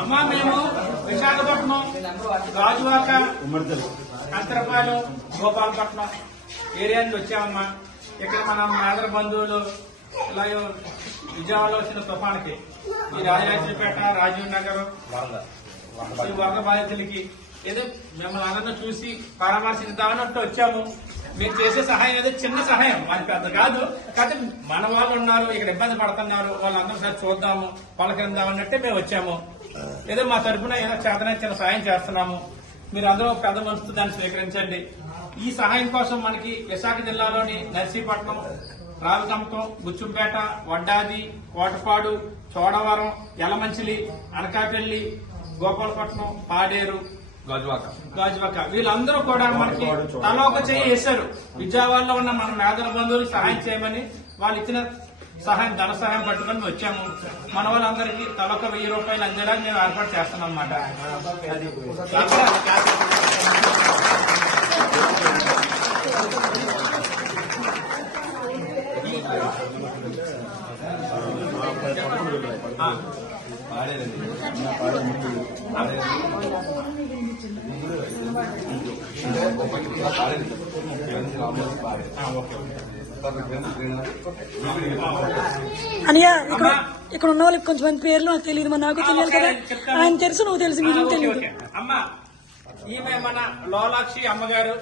అమ్మా మేము విశాఖపట్నం గాజువాక కంతరపాలెం గోపాలపట్నం ఏరియా నుంచి వచ్చామమ్మా. ఇక్కడ మన మేదర బంధువులు ఇలా విజయవాడలో వచ్చిన తుఫాన్కి ఈ రాజాజీపేట రాజీవ్ నగర్ వరద బాధితులకి ఏదో మిమ్మల్ని అందరినీ చూసి పరామర్శిద్దామన్నట్టు వచ్చాము. మీరు చేసే సహాయం ఏదో చిన్న సహాయం. అది పెద్ద కాదు. కాకపోతే మన వాళ్ళు ఉన్నారు ఇక్కడ ఇబ్బంది పడుతున్నారు. వాళ్ళందరూ సార్ చూద్దాము పలకరిందామన్నట్టే మేము వచ్చాము. ఏదో మా తరపున ఏదో చేతనే చిన్న సహాయం చేస్తున్నాము. మీరు అందరూ పెద్ద మనసుతో దాన్ని స్వీకరించండి. ఈ సహాయం కోసం మనకి విశాఖ జిల్లాలోని నర్సీపట్నం రావికంపం గుచ్చుంపేట వడ్డాది కోటపాడు చోడవరం యలమంచిలి అనకాపల్లి గోపాలపట్నం పాడేరు గాజువాక గాజువాక వీళ్ళందరూ కూడా మనకి తల ఒక చేయి వేశారు విజయవాడలో ఉన్న మన మేధల బంధువులు సహాయం చేయమని వాళ్ళు ఇచ్చిన సహాయం ధన సహాయం పట్టుకొని వచ్చాము మన వాళ్ళందరికీ తల ఒక వెయ్యి రూపాయలు అందేలా మేము ఏర్పాటు చేస్తున్నాం అన్నమాట అనియా ఇక్కడ ఇక్కడ ఉన్న వాళ్ళకి కొంచెం పేర్లు నాకు తెలియదు మరి నాకు తెలియదు కదా? ఆయన తెలుసు నువ్వు తెలుసు మీరు తెలియదు. అమ్మ ఈమె మన లోలాక్షి అమ్మగారు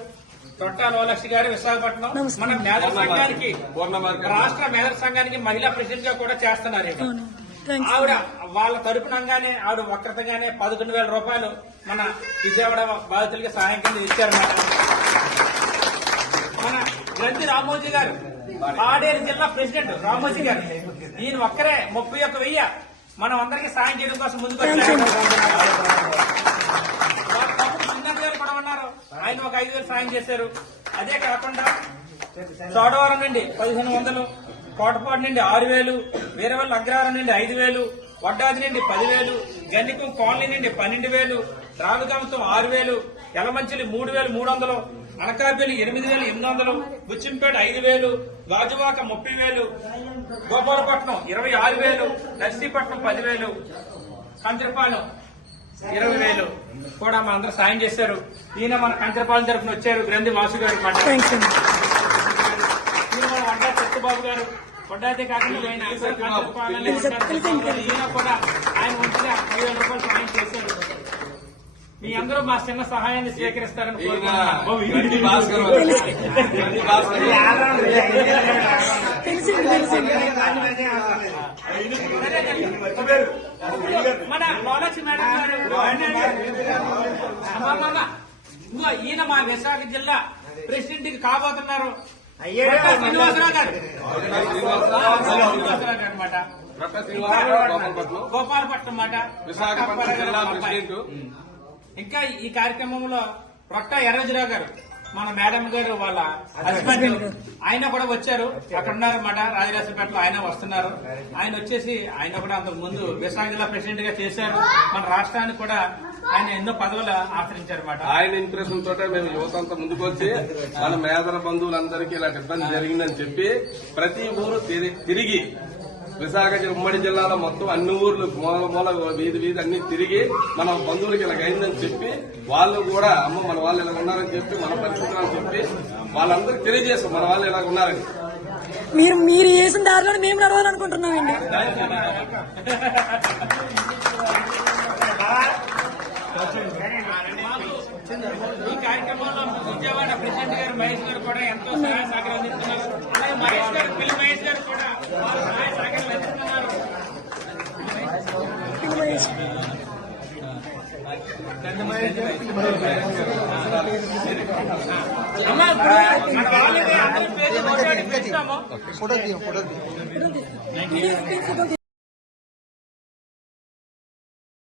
తొట్టా లోలాక్షి గారు విశాఖపట్నం. మన మేధర్ సంఘానికి రాష్ట్ర మేధర్ సంఘానికి మహిళా ప్రెసిడెంట్గా కూడా చేస్తున్నారు ఆవిడ వాళ్ళ తరపునంగానే ఆవిడ వక్రతగానే పదకొండు వేల రూపాయలు మన విజయవాడ బాధితులకి సహాయం కింద ఇచ్చారు మన గ్రంథి రామోజీ గారు పాడేరు జిల్లా ప్రెసిడెంట్ రామోజీ గారు ఈయన ఒక్కరే ముప్పై ఒక్క వెయ్యి మనం అందరికీ సాయం చేయడం కోసం ముందుకు వచ్చారు. కూడా ఉన్నారు ఆయన ఒక ఐదు వేలు సాయం చేశారు. అదే కాకుండా చోడవరం నుండి పదిహేను వందలు కోటపాటి నుండి ఆరు వేలు వీరవల్లి అగ్రహారం నుండి ఐదు వేలు వడ్డాది నుండి పదివేలు గన్నికం కాలనీ నుండి పన్నెండు వేలు రావిగమతం ఆరు వేలు ఎలమంచిలి మూడు వేలు మూడు వందలు అనకాపల్లి ఎనిమిది వేలు ఎనిమిది వందలు బుచ్చింపేట ఐదు వేలు గాజువాక ముప్పై వేలు గోపాలపట్నం ఇరవై ఆరు వేలు నర్సీపట్నం పదివేలు కంచరపాలెం ఇరవై వేలు కూడా మా అందరూ సాయం చేశారు. ఈయన మన కంచరపాలెం తరఫున వచ్చారు గ్రంథి వాసు గారు. సత్యబాబు గారు వడ్డాతే కాకుండా ఈయన కూడా ఆయన ఐదు వేల రూపాయలు సాయం చేశారు. మీ అందరూ మా చిన్న సహాయాన్ని స్వీకరిస్తారని మన లోలక్ష్మి మేడం గారు. ఈయన మా విశాఖ జిల్లా ప్రెసిడెంట్కి కాబోతున్నారు. పట్టా శ్రీనివాసరావు గారు శ్రీనివాసరావు గారు. అనమాట రొట్ట శ్రీనివాసరావు గోపాలపట్నం గోపాలపట్నం మాట. విశాఖపట్నం జిల్లా ప్రెసిడెంట్. ఇంకా ఈ కార్యక్రమంలో రొట్ట ఎర్రజరావు గారు. మన మేడం గారు వాళ్ళ హస్బెండ్ ఆయన కూడా వచ్చారు. అక్కడ ఉన్నారన్నమాట రాజరాజపేటలో ఆయన వస్తున్నారు. ఆయన వచ్చేసి ఆయన కూడా అంతకు ముందు విశాఖ జిల్లా ప్రెసిడెంట్గా చేశారు. మన రాష్ట్రానికి కూడా ఆయన ఎన్నో పదవులు ఆచరించారు అన్నమాట. ఆయన ఇంప్రెషన్ తోటే మేము యువత అంతా ముందుకు వచ్చి మన మేదర బంధువులందరికీ ఇలాంటి ఇబ్బంది జరిగిందని చెప్పి ప్రతి ఊరు తిరి- తిరిగి విశాఖ జిల్లా ఉమ్మడి జిల్లాలో మొత్తం అన్ని ఊర్లు మూల మూల వీధి వీధి అన్ని తిరిగి మన బంధువులకి ఇలా అయిందని చెప్పి వాళ్ళు కూడా అమ్మ మన వాళ్ళు ఇలా ఉన్నారని చెప్పి మన పరిస్థితులు అని చెప్పి వాళ్ళందరికీ తెలియజేస్తాం మన వాళ్ళు ఇలా ఉన్నారని. మీరు మీరు చేసిన దారిలో మేము నడవాలనుకుంటున్నామండి ఈ కార్యక్రమంలో విజయవాడ ప్రెసిడెంట్ గారు మహేష్ గారు కూడా ఎంతో సహాయ సహకారం అందిస్తున్నారు అలాగే మహేష్ గారు పిల్లి మహేష్ గారు కూడా అమ్మ, ఇప్పుడు మన వాళ్ళని